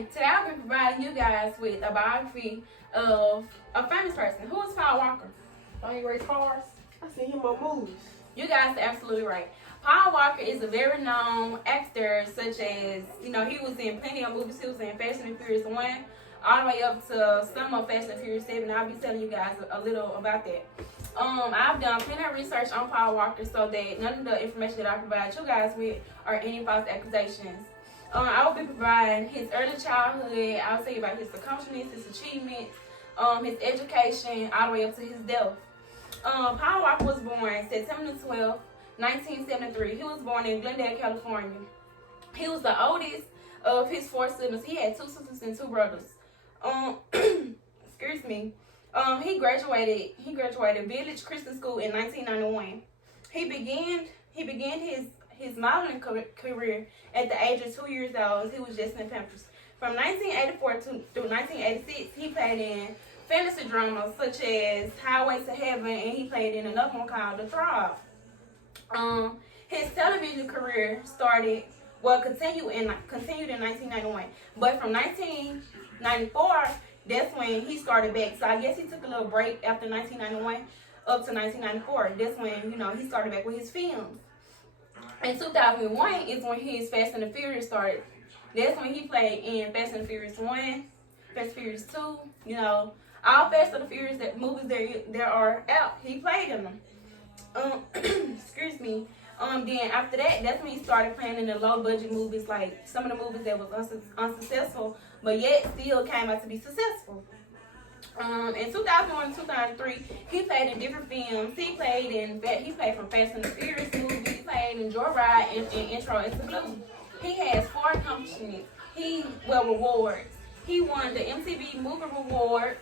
Alright, today I'll be providing you guys with a biography of a famous person. Who is Paul Walker? Don't he race cars? I seen him on movies. You guys are absolutely right. Paul Walker is a very known actor, such as, he was in plenty of movies. He was in Fast and Furious 1, all the way up to some of Fast and Furious 7. I'll be telling you guys a little about that. I've done plenty of research on Paul Walker so that none of the information that I provide you guys with are any false accusations. I will be providing his early childhood. I'll tell you about his accomplishments, his achievements, his education, all the way up to his death. Paul Walker was born September 12th, 1973. He was born in Glendale, California. He was the oldest of his 4 siblings. He had 2 sisters and 2 brothers. Excuse me. He graduated Village Christian School in 1991. He began his modeling career at the age of 2 years old. He was just in Pampers. From 1984 through 1986, he played in fantasy dramas such as Highway to Heaven, and he played in another one called The Thrive. His television career continued in 1991, but from 1994, that's when he started back. So I guess he took a little break after 1991 up to 1994. That's when he started back with his films. In 2001 is when his Fast and the Furious started. That's when he played in Fast and the Furious 1, Fast and Furious 2, all Fast and the Furious movies there are out, he played in them. Excuse me. Then after that, that's when he started playing in the low budget movies, like some of the movies that was unsuccessful, but yet still came out to be successful. In 2001 and 2003, he played in different films. He played from Fast and the Furious movies. He played in Joyride and Intro into Blue. He has 4 accomplishments. Rewards. He won the MTV Movie Award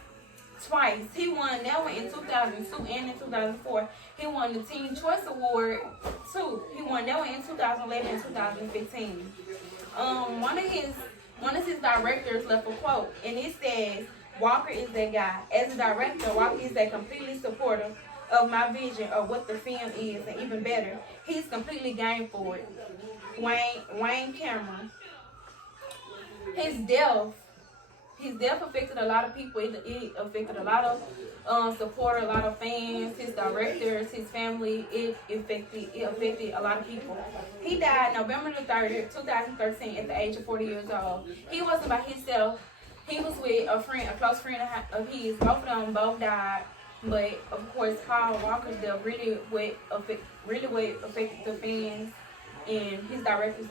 twice. He won that one in 2002 and in 2004. He won the Teen Choice Award too. He won that one in 2011 and 2015. One of his directors left a quote, and it says, "Walker is that guy. As a director, Walker is that completely supportive of my vision of what the film is, and even better, he's completely game for it." Wayne Cameron. His death affected a lot of people. It affected a lot of supporters, a lot of fans, his directors, his family. It affected a lot of people. He died November the 30th, 2013 at the age of 40 years old. He wasn't by himself. He was with a close friend of his. Both of them died. But of course, Paul Walker's death really affected the fans and his directors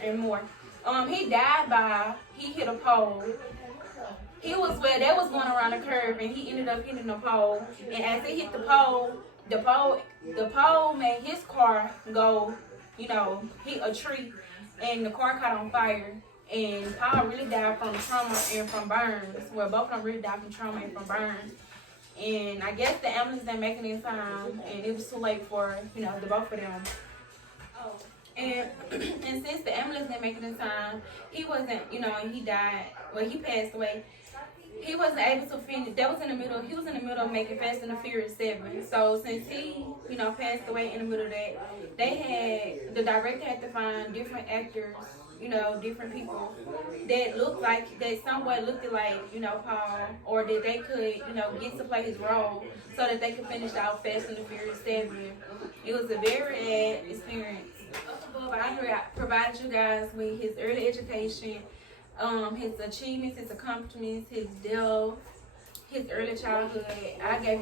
and more. He hit a pole. They was going around a curve, and he ended up hitting the pole. And as he hit the pole made his car go, hit a tree, and the car caught on fire. And Paul really died from trauma and from burns. Well, both of them really died from trauma and from burns. And I guess the ambulance didn't make it in time, and it was too late for the both of them. And since the ambulance didn't make it in time, he wasn't, he died. Well, he passed away. He wasn't able to finish. He was in the middle of making Fast and the Furious 7. So since he, passed away in the middle of that, the director had to find different actors, different people that somewhat looked like, Paul, or that they could, get to play his role so that they could finish out Fast and the Furious 7. It was a very bad experience. I provided you guys with his early education, his achievements, his accomplishments, his death, his early childhood. I gave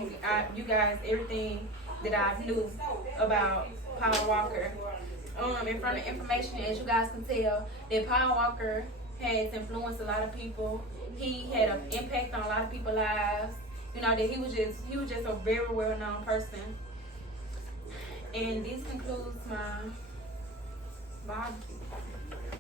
you guys everything that I knew about Paul Walker. And from the information, as you guys can tell, that Paul Walker has influenced a lot of people. He had an impact on a lot of people's lives. That he was just a very well-known person. And this concludes my biography.